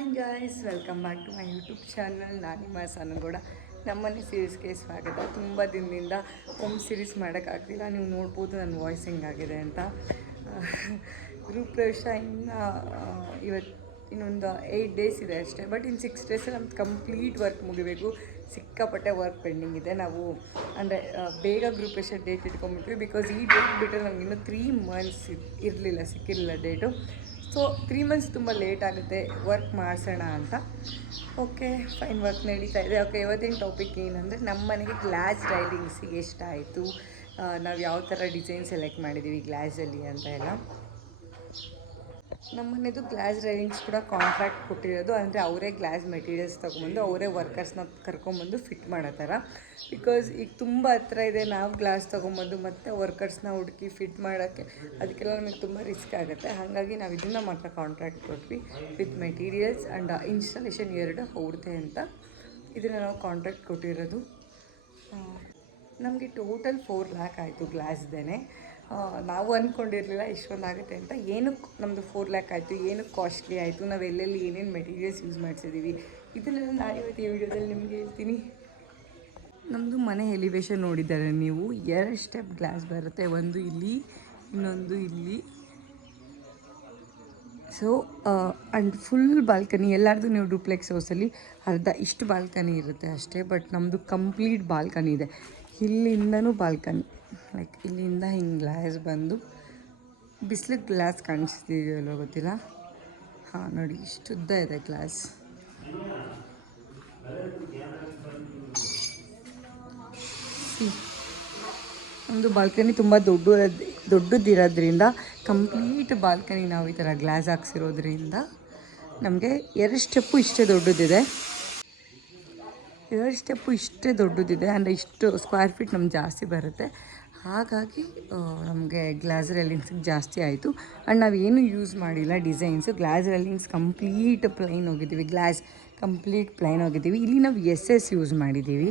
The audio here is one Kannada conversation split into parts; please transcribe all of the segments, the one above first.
Hi guys, welcome back to my YouTube channel. ನಾನು ನಿಮ್ಮ ಸನಗೌಡ. ನಮ್ಮನೆ ಸೀರೀಸ್ಗೆ ಸ್ವಾಗತ. ತುಂಬ ದಿನದಿಂದ ಹೋಮ್ ಸೀರೀಸ್ ಮಾಡೋಕ್ಕಾಗ್ತಿಲ್ಲ. ನೀವು ನೋಡ್ಬೋದು ನನ್ನ ವಾಯ್ಸ್ ಹೆಂಗಾಗಿದೆ ಅಂತ. ಗೃಹಪ್ರವೇಶ ಇವತ್ತು ಇನ್ನೊಂದು 8 ಡೇಸ್ ಇದೆ ಅಷ್ಟೇ. ಬಟ್ ಇನ್ನು 6 ಡೇಸಲ್ಲಿ ನಮ್ದು ಕಂಪ್ಲೀಟ್ ವರ್ಕ್ ಮುಗಿಬೇಕು. ಸಿಕ್ಕಾಪಟ್ಟೆ ವರ್ಕ್ ಪೆಂಡಿಂಗ್ ಇದೆ. ನಾವು ಅಂದರೆ ಬೇಗ ಗೃಹಪ್ರವೇಶ ಡೇಟ್ ಇಟ್ಕೊಂಡ್ಬಿಟ್ವಿ. ಬಿಕಾಸ್ ಈ ಡೇಟ್ ಬಿಟ್ಟರೆ ನಮ್ಗೆ ಇನ್ನೂ 3 ಮಂತ್ಸ್ ಸಿಕ್ಕಿರಲಿಲ್ಲ ಡೇಟು. ಸೊ 3 ಮಂತ್ಸ್ ತುಂಬ ಲೇಟ್ ಆಗುತ್ತೆ ವರ್ಕ್ ಮಾಡಿಸೋಣ ಅಂತ. ಓಕೆ ಫೈನ್, ವರ್ಕ್ ನಡೀತಾ ಇದೆ. ಓಕೆ, ಇವತ್ತಿನ ಟಾಪಿಕ್ ಏನಂದರೆ ನಮ್ಮ ಮನೆಗೆ ಗ್ಲಾಸ್ ರೈಲಿಂಗ್ಸಿಗೆ ಎಷ್ಟಾಯಿತು, ನಾವು ಯಾವ ಥರ ಡಿಸೈನ್ ಸೆಲೆಕ್ಟ್ ಮಾಡಿದ್ದೀವಿ ಗ್ಲಾಸಲ್ಲಿ ಅಂತ ಎಲ್ಲ. ನಮ್ಮ ಮನೆಯದು ಗ್ಲಾಸ್ ರೈಲಿಂಗ್ಸ್ ಕೂಡ ಕಾಂಟ್ರಾಕ್ಟ್ ಕೊಟ್ಟಿರೋದು. ಅಂದರೆ ಅವರೇ ಗ್ಲಾಸ್ ಮೆಟೀರಿಯಲ್ಸ್ ತೊಗೊಂಬಂದು ಅವರೇ ವರ್ಕರ್ಸ್ನ ಕರ್ಕೊಂಬಂದು ಫಿಟ್ ಮಾಡೋ ಥರ. ಬಿಕಾಸ್ ಈಗ ತುಂಬ ಹತ್ರ ಇದೆ, ನಾವು ಗ್ಲಾಸ್ ತೊಗೊಂಬಂದು ಮತ್ತು ವರ್ಕರ್ಸ್ನ ಹುಡುಕಿ ಫಿಟ್ ಮಾಡೋಕ್ಕೆ ಅದಕ್ಕೆಲ್ಲ ನಮಗೆ ತುಂಬ ರಿಸ್ಕ್ ಆಗುತ್ತೆ. ಹಾಗಾಗಿ ನಾವು ಇದನ್ನು ಮಾತ್ರ ಕಾಂಟ್ರಾಕ್ಟ್ ಕೊಟ್ವಿ ವಿತ್ ಮೆಟೀರಿಯಲ್ಸ್ ಆ್ಯಂಡ್ ಇನ್ಸ್ಟಾಲೇಷನ್ 2 ಅವ್ರದ್ದೇ ಅಂತ. ಇದನ್ನು ನಾವು ಕಾಂಟ್ರಾಕ್ಟ್ ಕೊಟ್ಟಿರೋದು. ನಮಗೆ ಟೋಟಲ್ 4 lakh ಆಯಿತು ಗ್ಲಾಸ್ದೇ. ನಾವು ಅಂದ್ಕೊಂಡಿರಲಿಲ್ಲ ಇಷ್ಟೊಂದು ಆಗುತ್ತೆ ಅಂತ. ಏನಕ್ಕೆ ನಮ್ಮದು 4 lakh ಆಯಿತು, ಏನಕ್ಕೆ ಕಾಸ್ಟ್ಲಿ ಆಯಿತು, ನಾವು ಎಲ್ಲೆಲ್ಲಿ ಏನೇನು ಮೆಟೀರಿಯಲ್ಸ್ ಯೂಸ್ ಮಾಡಿಸಿದ್ದೀವಿ, ಇದನ್ನೆಲ್ಲ ನಾನು ಇವತ್ತು ಈ ವಿಡಿಯೋದಲ್ಲಿ ನಿಮಗೆ ಹೇಳ್ತೀನಿ. ನಮ್ಮದು ಮನೆ ಎಲಿವೇಶನ್ ನೋಡಿದ್ದಾರೆ ನೀವು. 2 ಸ್ಟೆಪ್ ಗ್ಲಾಸ್ ಬರುತ್ತೆ, ಒಂದು ಇಲ್ಲಿ ಇನ್ನೊಂದು ಇಲ್ಲಿ. So and full balcony. ಎಲ್ಲರದು ನೀವು ಡೂಪ್ಲೆಕ್ಸ್ ಹೌಸಲ್ಲಿ ಅರ್ಧ ಇಷ್ಟು ಬಾಲ್ಕನಿ ಇರುತ್ತೆ ಅಷ್ಟೇ. ಬಟ್ ನಮ್ಮದು ಕಂಪ್ಲೀಟ್ ಬಾಲ್ಕನಿ ಇದೆ. ಇಲ್ಲಿಂದನೂ ಬಾಲ್ಕನಿ, ಲೈಕ್ ಇಲ್ಲಿಂದ ಹಿಂಗೆ ಗ್ಲಾಸ್ ಬಂದು ಬಿಸಿಲಿಗೆ ಗ್ಲಾಸ್ ಕಾಣಿಸ್ತಿದೆಯಲ್ಲೋ ಗೊತ್ತಿಲ್ಲ. ಹಾಂ ನೋಡಿ, ಇಷ್ಟುದ್ದ ಇದೆ ಗ್ಲಾಸ್. ನಮ್ಮದು ಬಾಲ್ಕನಿ ತುಂಬ ದೊಡ್ಡದಿರೋದ್ರಿಂದ ಕಂಪ್ಲೀಟ್ ಬಾಲ್ಕನಿ ನಾವು ಈ ಥರ ಗ್ಲಾಸ್ ಹಾಕ್ಸಿರೋದ್ರಿಂದ ನಮಗೆ 2 ಸ್ಟೆಪ್ಪು ಇಷ್ಟೇ ದೊಡ್ಡದಿದೆ. 2 ಸ್ಟೆಪ್ಪು ಇಷ್ಟೇ ದೊಡ್ಡದಿದೆ. ಅಂದರೆ ಇಷ್ಟು ಸ್ಕ್ವೇರ್ ಫೀಟ್ ನಮ್ಗೆ ಜಾಸ್ತಿ ಬರುತ್ತೆ. ಹಾಗಾಗಿ ನಮಗೆ ಗ್ಲಾಸ್ ರೈಲಿಂಗ್ಸಿಗೆ ಜಾಸ್ತಿ ಆಯಿತು. ಆ್ಯಂಡ್ ನಾವೇನು ಯೂಸ್ ಮಾಡಿಲ್ಲ designs. Glass railings complete plain ಹೋಗಿದ್ದೀವಿ. ಗ್ಲಾಸ್ ಕಂಪ್ಲೀಟ್ ಪ್ಲೈನ್ ಹೋಗಿದ್ದೀವಿ. ಇಲ್ಲಿ ನಾವು SS ಯೂಸ್ ಮಾಡಿದ್ದೀವಿ.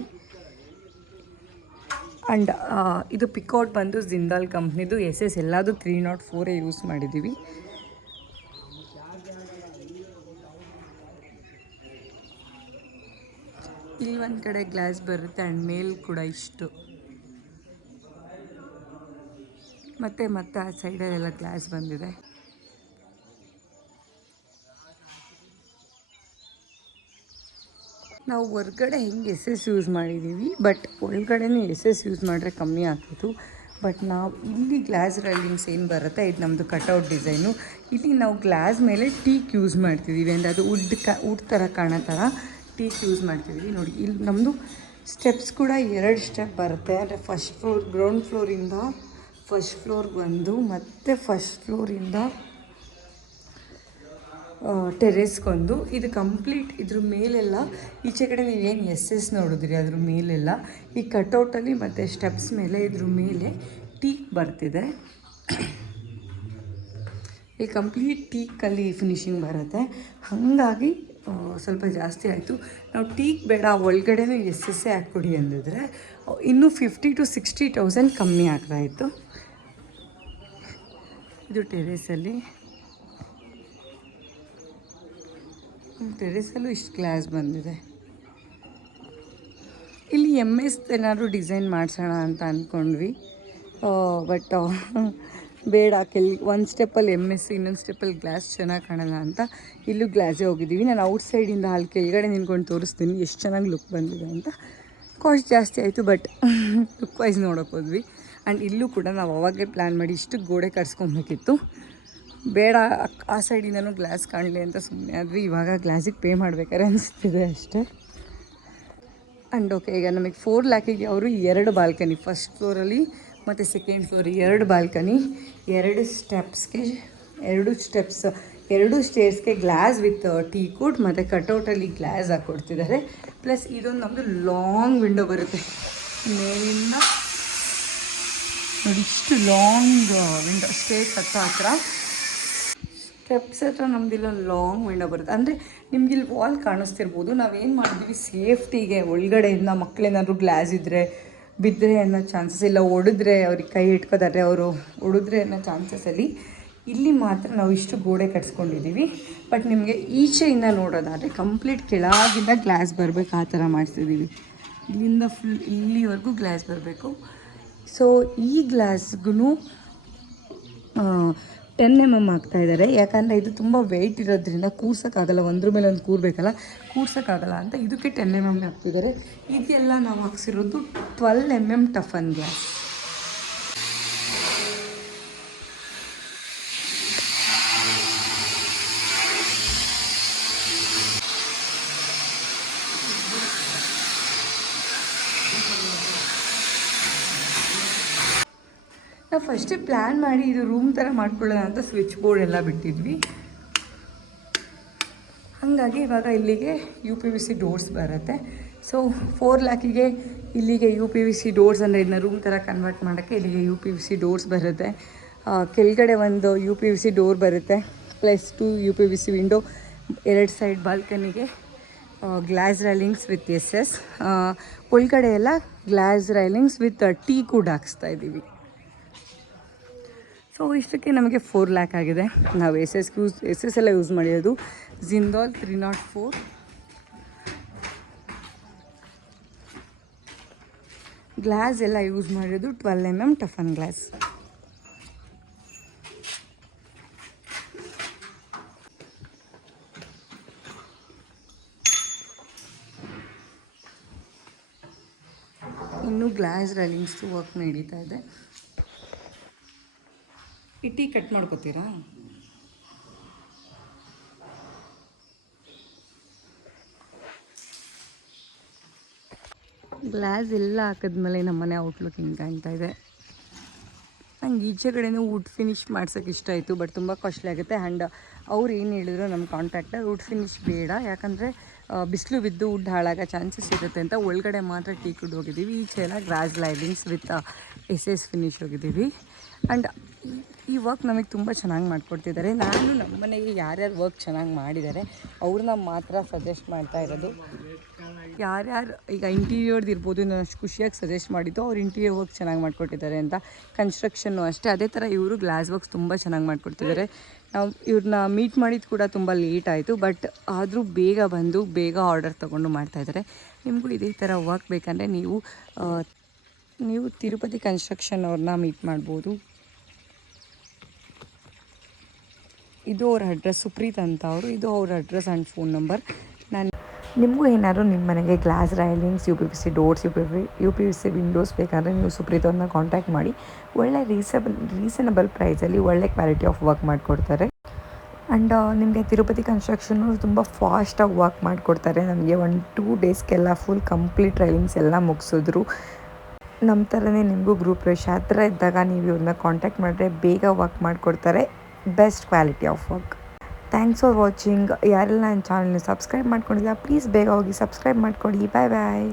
ಆ್ಯಂಡ್ ಇದು ಪಿಕೌಟ್ ಬಂದು ಜಿಂದಾಲ್ ಕಂಪ್ನಿದು. SS ಎಲ್ಲದು 304 ಯೂಸ್ ಮಾಡಿದ್ದೀವಿ. ಇಲ್ಲಿ ಒಂದು ಕಡೆ ಗ್ಲಾಸ್ ಬರುತ್ತೆ ಆ್ಯಂಡ್ ಮೇಲ್ ಕೂಡ ಇಷ್ಟು. ಮತ್ತೆ ಆ ಸೈಡಲ್ಲೆಲ್ಲ ಗ್ಲಾಸ್ ಬಂದಿದೆ. ನಾವು ಹೊರ್ಗಡೆ ಹೆಂಗೆ SS ಯೂಸ್ ಮಾಡಿದ್ದೀವಿ, ಬಟ್ ಒಳಗಡೆನೂ SS ಯೂಸ್ ಮಾಡಿದ್ರೆ ಕಮ್ಮಿ ಆಗ್ತಿತ್ತು. ಬಟ್ ನಾವು ಇಲ್ಲಿ ಗ್ಲಾಸ್ ರೈಲಿಂಗ್ಸ್ ಏನು ಬರುತ್ತೆ, ಇದು ನಮ್ಮದು ಕಟೌಟ್ ಡಿಸೈನು. ಇಲ್ಲಿ ನಾವು ಗ್ಲಾಸ್ ಮೇಲೆ ಟೀಕ್ ಯೂಸ್ ಮಾಡ್ತಿದ್ದೀವಿ. ಅಂದರೆ ಅದು ವುಡ್ ಥರ ಕಾಣೋ ಥರ ಟೀಕ್ ಯೂಸ್ ಮಾಡ್ತಿದ್ದೀವಿ. ನೋಡಿ, ಇಲ್ಲಿ ನಮ್ಮದು ಸ್ಟೆಪ್ಸ್ ಕೂಡ 2 ಸ್ಟೆಪ್ ಬರುತ್ತೆ. ಅಂದರೆ ಫಸ್ಟ್ ಫ್ಲೋರ್, ಗ್ರೌಂಡ್ ಫ್ಲೋರಿಂದ ಫಸ್ಟ್ ಫ್ಲೋರ್ಗೆ ಬಂದು ಮತ್ತು ಫಸ್ಟ್ ಫ್ಲೋರಿಂದ ಟೆರೇಸ್ಗೊಂದು. ಇದು ಕಂಪ್ಲೀಟ್ ಇದ್ರ ಮೇಲೆಲ್ಲ ಈಚೆ ಕಡೆ ನೀವೇನು SS ನೋಡಿದ್ರಿ ಅದ್ರ ಮೇಲೆಲ್ಲ ಈ ಕಟೌಟಲ್ಲಿ ಮತ್ತು ಸ್ಟೆಪ್ಸ್ ಮೇಲೆ ಇದ್ರ ಮೇಲೆ ಟೀಕ್ ಬರ್ತಿದೆ. ಇಲ್ಲಿ ಕಂಪ್ಲೀಟ್ ಟೀಕಲ್ಲಿ ಫಿನಿಶಿಂಗ್ ಬರುತ್ತೆ. ಹಾಗಾಗಿ ಸ್ವಲ್ಪ ಜಾಸ್ತಿ ಆಯಿತು. ನಾವು ಟೀಕ್ ಬೇಡ, ಒಳಗಡೆನೂ SS ಹಾಕ್ಕೊಡಿ ಅಂದಿದ್ರೆ ಇನ್ನೂ 50,000 to 60,000 ಕಮ್ಮಿ ಆಗ್ತಾಯಿತ್ತು. ಇದು ಟೆರೇಸಲ್ಲೂ ಇಷ್ಟು ಗ್ಲಾಸ್ ಬಂದಿದೆ. ಇಲ್ಲಿ MS ಏನಾದರೂ ಡಿಸೈನ್ ಮಾಡಿಸೋಣ ಅಂತ ಅಂದ್ಕೊಂಡ್ವಿ. ಬಟ್ ಬೇಡ, ಒಂದು ಸ್ಟೆಪ್ಪಲ್ಲಿ MS, ಇನ್ನೊಂದು ಸ್ಟೆಪ್ಪಲ್ಲಿ ಗ್ಲಾಸ್ ಚೆನ್ನಾಗಿ ಕಾಣಲ್ಲ ಅಂತ ಇಲ್ಲೂ ಗ್ಲಾಸೇ ಹೋಗಿದ್ದೀವಿ. ನಾನು ಔಟ್ಸೈಡಿಂದ ಅಲ್ಲಿ ಕೆಳಗಡೆ ನಿಂತ್ಕೊಂಡು ತೋರಿಸ್ತೀನಿ ಎಷ್ಟು ಚೆನ್ನಾಗಿ ಲುಕ್ ಬಂದಿದೆ ಅಂತ. ಕಾಸ್ಟ್ ಜಾಸ್ತಿ ಆಯಿತು, ಬಟ್ ಲುಕ್ ವೈಸ್ ನೋಡೋಕೆ ಹೋದ್ವಿ. ಆ್ಯಂಡ್ ಇಲ್ಲೂ ಕೂಡ ನಾವು ಅವಾಗಲೇ ಪ್ಲ್ಯಾನ್ ಮಾಡಿ ಇಷ್ಟು ಗೋಡೆ ಕಟ್ಸ್ಕೊಬೇಕಿತ್ತು. ಬೇಡ, ಆ ಸೈಡಿಂದನೂ ಗ್ಲಾಸ್ ಕಾಣಲಿ ಅಂತ ಸುಮ್ಮನೆ ಆದ್ವಿ. ಇವಾಗ ಗ್ಲಾಸಿಗೆ ಪೇ ಮಾಡಬೇಕಾದ್ರೆ ಅನಿಸ್ತಿದೆ ಅಷ್ಟೇ. ಆ್ಯಂಡ್ ಓಕೆ, ಈಗ ನಮಗೆ 4 lakhಗೆ ಅವರು 2 ಬಾಲ್ಕನಿ, ಫಸ್ಟ್ ಫ್ಲೋರಲ್ಲಿ ಮತ್ತು ಸೆಕೆಂಡ್ ಫ್ಲೋರ್ 2 ಬಾಲ್ಕನಿ, 2 ಸ್ಟೆಪ್ಸ್ಗೆ 2 ಸ್ಟೇರ್ಸ್ಗೆ ಗ್ಲಾಸ್ ವಿತ್ ಟೀಕುಡ್ ಮತ್ತು ಕಟೌಟಲ್ಲಿ ಗ್ಲಾಸ್ ಹಾಕ್ಕೊಡ್ತಿದ್ದಾರೆ. ಪ್ಲಸ್ ಇದೊಂದು ನಮ್ಮದು ಲಾಂಗ್ ವಿಂಡೋ ಬರುತ್ತೆ ಮೇಲಿಂದ ನೋಡಿ. ಇಷ್ಟು ಲಾಂಗ್ ವಿಂಡೋ, ಸ್ಟೇರ್ಸ್ ಹತ್ರ ಸ್ಟೆಪ್ಸ್ ಹತ್ರ ನಮ್ದಿಲ್ಲ ಲಾಂಗ್ ವಿಂಡೋ ಬರುತ್ತೆ. ಅಂದರೆ ನಿಮ್ಗೆ ಇಲ್ಲಿ ವಾಲ್ ಕಾಣಿಸ್ತಿರ್ಬೋದು. ನಾವೇನು ಮಾಡಿದ್ವಿ, ಸೇಫ್ಟಿಗೆ ಒಳಗಡೆಯಿಂದ ಮಕ್ಕಳೇನಾದ್ರು ಗ್ಲಾಸ್ ಇದ್ದರೆ ಬಿದ್ದರೆ ಅನ್ನೋ ಚಾನ್ಸಸ್ ಇಲ್ಲ, ಒಡಿದ್ರೆ ಅವ್ರಿಗೆ ಕೈ ಇಟ್ಕೋತಾರೆ, ಅವರು ಒಡಿದ್ರೆ ಅನ್ನೋ ಚಾನ್ಸಸ್ಸಲ್ಲಿ ಇಲ್ಲಿ ಮಾತ್ರ ನಾವು ಇಷ್ಟು ಗೋಡೆ ಕಟ್ಸ್ಕೊಂಡಿದ್ದೀವಿ. ಬಟ್ ನಿಮಗೆ ಈಚೆಯಿಂದ ನೋಡೋದಾದರೆ ಕಂಪ್ಲೀಟ್ ಕೆಳಗಿಂದ ಗ್ಲಾಸ್ ಬರಬೇಕು, ಆ ಥರ ಮಾಡಿಸಿದ್ದೀವಿ. ಇಲ್ಲಿಂದ ಫುಲ್ ಇಲ್ಲಿವರೆಗೂ ಗ್ಲಾಸ್ ಬರಬೇಕು. ಸೊ ಈ ಗ್ಲಾಸ್ಗೂ 10 mm ಹಾಕ್ತಾಯಿದ್ದಾರೆ. ಯಾಕಂದರೆ ಇದು ತುಂಬ ವೆಯ್ಟ್ ಇರೋದ್ರಿಂದ ಕೂರ್ಸೋಕ್ಕಾಗಲ್ಲ, ಒಂದ್ರ ಮೇಲೆ ಒಂದು ಕೂರಬೇಕಲ್ಲ, ಕೂರ್ಸೋಕ್ಕಾಗಲ್ಲ ಅಂತ ಇದಕ್ಕೆ 10 mm ಹಾಕ್ತಿದ್ದಾರೆ. ಇದೆಲ್ಲ ನಾವು ಹಾಕ್ಸಿರೋದು 12 mm ಟಫನ್ ಗ್ಲಾಸ್. ನಾವು ಫಸ್ಟೇ ಪ್ಲ್ಯಾನ್ ಮಾಡಿ ಇದು ರೂಮ್ ಥರ ಮಾಡ್ಕೊಳ್ಳೋಣ ಅಂತ ಸ್ವಿಚ್ ಬೋರ್ಡ್ ಎಲ್ಲ ಬಿಟ್ಟಿದ್ವಿ. ಹಾಗಾಗಿ ಇವಾಗ ಇಲ್ಲಿಗೆ UPVC ಡೋರ್ಸ್ ಬರುತ್ತೆ. ಸೊ 4 lakhಗೆ ಇಲ್ಲಿಗೆ UPVC ಡೋರ್ಸ್ ಅಂದರೆ ಇದನ್ನ ರೂಮ್ ಥರ ಕನ್ವರ್ಟ್ ಮಾಡೋಕ್ಕೆ ಇಲ್ಲಿಗೆ UPVC ಡೋರ್ಸ್ ಬರುತ್ತೆ. ಕೆಳಗಡೆ ಒಂದು UPVC ಡೋರ್ ಬರುತ್ತೆ, ಪ್ಲಸ್ 2 UPVC ವಿಂಡೋ, 2 ಸೈಡ್ ಬಾಲ್ಕನಿಗೆ ಗ್ಲಾಸ್ ರೈಲಿಂಗ್ಸ್ ವಿತ್ SS. ಒಳಗಡೆ ಎಲ್ಲ ಗ್ಲಾಸ್ ರೈಲಿಂಗ್ಸ್ ವಿತ್ ಟೀ ಕೂಡ ಹಾಕ್ಸ್ತಾ ಇದ್ದೀವಿ. ಸೊ ಇಷ್ಟಕ್ಕೆ ನಮಗೆ 4 lakh ಆಗಿದೆ. ನಾವು SS ಎಲ್ಲ ಯೂಸ್ ಮಾಡಿರೋದು ಜಿಂದಾಲ್ 304. ಗ್ಲಾಸ್ ಎಲ್ಲ ಯೂಸ್ ಮಾಡಿರೋದು 12 mm ಟಫನ್ ಗ್ಲಾಸ್. ಇನ್ನು ಗ್ಲಾಸ್ ರೈಲಿಂಗ್ಸ್ ವರ್ಕ್ ನಡೀತಾ ಇದೆ. Tea cut ಮಾಡ್ಕೋತೀರಾ? ಗ್ಲಾಸ್ ಎಲ್ಲ ಹಾಕಿದ್ಮೇಲೆ ನಮ್ಮನೆ ಔಟ್ಲುಕ್ ಹಿಂಗೆ ಕಾಣ್ತಾ ಇದೆ. ನಂಗೆ ಈಚೆ ಕಡೆಯೂ ವುಡ್ ಫಿನಿಶ್ ಮಾಡ್ಸೋಕ್ಕೆ ಇಷ್ಟ ಆಯಿತು, ಬಟ್ ತುಂಬ ಕಾಸ್ಟ್ಲಿ ಆಗುತ್ತೆ. ಆ್ಯಂಡ್ ಅವ್ರು ಏನು ಹೇಳಿದ್ರು ನಮ್ಮ ಕಾಂಟ್ರಾಕ್ಟರ್, ವುಡ್ ಫಿನಿಶ್ ಬೇಡ, ಯಾಕಂದರೆ ಬಿಸಿಲು ಬಿದ್ದು ವುಡ್ ಹಾಳಾಗೋ ಚಾನ್ಸಸ್ ಇರುತ್ತೆ ಅಂತ. ಒಳಗಡೆ ಮಾತ್ರ ಟೀ ಕುಡ್ ಹೋಗಿದ್ದೀವಿ, ಈಚೆ ಎಲ್ಲ glass linings with SS finish ಹೋಗಿದ್ದೀವಿ. ಆ್ಯಂಡ್ ಈ ವರ್ಕ್ ನಮಗೆ ತುಂಬ ಚೆನ್ನಾಗಿ ಮಾಡಿಕೊಡ್ತಿದ್ದಾರೆ. ನಾನು ನಮ್ಮ ಮನೆಗೆ ಯಾರ್ಯಾರು ವರ್ಕ್ ಚೆನ್ನಾಗಿ ಮಾಡಿದ್ದಾರೆ ಅವ್ರನ್ನ ಮಾತ್ರ ಸಜೆಸ್ಟ್ ಮಾಡ್ತಾ ಇರೋದು. ಯಾರ್ಯಾರು ಈಗ ಇಂಟೀರಿಯರ್ದು ಇರ್ಬೋದು, ನಾನು ಅಷ್ಟು ಖುಷಿಯಾಗಿ ಸಜೆಸ್ಟ್ ಮಾಡಿದ್ದು ಅವ್ರು ಇಂಟೀರಿಯರ್ ವರ್ಕ್ ಚೆನ್ನಾಗಿ ಮಾಡಿಕೊಟ್ಟಿದ್ದಾರೆ ಅಂತ. ಕನ್ಸ್ಟ್ರಕ್ಷನ್ನು ಅಷ್ಟೇ, ಅದೇ ಥರ ಇವರು ಗ್ಲಾಸ್ ವರ್ಕ್ಸ್ ತುಂಬ ಚೆನ್ನಾಗಿ ಮಾಡಿಕೊಡ್ತಿದ್ದಾರೆ. ನಾವು ಇವ್ರನ್ನ ಮೀಟ್ ಮಾಡಿದ್ದು ಕೂಡ ತುಂಬ ಲೇಟ್ ಆಯಿತು, ಬಟ್ ಆದರೂ ಬೇಗ ಬಂದು ಬೇಗ ಆರ್ಡರ್ ತೊಗೊಂಡು ಮಾಡ್ತಾಯಿದ್ದಾರೆ. ನಿಮಗೂ ಇದೇ ಥರ ವರ್ಕ್ ಬೇಕಂದರೆ ನೀವು ತಿರುಪತಿ ಕನ್ಸ್ಟ್ರಕ್ಷನ್ ಅವ್ರನ್ನ ಮೀಟ್ ಮಾಡ್ಬೋದು. ಇದು ಅವ್ರ ಅಡ್ರೆಸ್, ಸುಪ್ರೀತ್ ಅಂತ ಅವರು, ಇದು ಅವ್ರ ಅಡ್ರೆಸ್ ಆ್ಯಂಡ್ ಫೋನ್ ನಂಬರ್. ನಿಮಗೂ ಏನಾದರೂ ನಿಮ್ಮ ಮನೆಗೆ glass railings, UPVC doors, UPVC Windows ಬೇಕಾದರೆ ನೀವು ಸುಪ್ರೀತ್ ಅವ್ರನ್ನ ಕಾಂಟ್ಯಾಕ್ಟ್ ಮಾಡಿ. ಒಳ್ಳೆ ರೀಸನಬಲ್ ಪ್ರೈಸಲ್ಲಿ ಒಳ್ಳೆ ಕ್ವಾಲಿಟಿ ಆಫ್ ವರ್ಕ್ ಮಾಡಿಕೊಡ್ತಾರೆ. ಆ್ಯಂಡ್ ನಿಮಗೆ ತಿರುಪತಿ ಕನ್ಸ್ಟ್ರಕ್ಷನ್ನು ತುಂಬ ಫಾಸ್ಟಾಗಿ ವರ್ಕ್ ಮಾಡಿಕೊಡ್ತಾರೆ. ನಮಗೆ 1-2 ಡೇಸ್ಗೆಲ್ಲ ಫುಲ್ ಕಂಪ್ಲೀಟ್ ರೈಲಿಂಗ್ಸ್ ಎಲ್ಲ ಮುಗಿಸಿದ್ರು. ನಮ್ಮ ಥರನೇ ನಿಮಗೂ ಗ್ರೂಪ್ ರಶ್ ಆ ಥರ ಇದ್ದಾಗ ನೀವು ಇವ್ರನ್ನ ಕಾಂಟ್ಯಾಕ್ಟ್ ಮಾಡಿದ್ರೆ ಬೇಗ ವರ್ಕ್ ಮಾಡಿಕೊಡ್ತಾರೆ. Best quality of work. Thanks for watching. ಯಾರೆಲ್ಲ ನನ್ನ ಚಾನಲ್ನ ಸಬ್ಸ್ಕ್ರೈಬ್ ಮಾಡ್ಕೊಂಡಿಲ್ಲ ಪ್ಲೀಸ್ ಬೇಗ ಹೋಗಿ ಸಬ್ಸ್ಕ್ರೈಬ್ ಮಾಡ್ಕೊಳ್ಳಿ. ಬಾಯ್ ಬಾಯ್.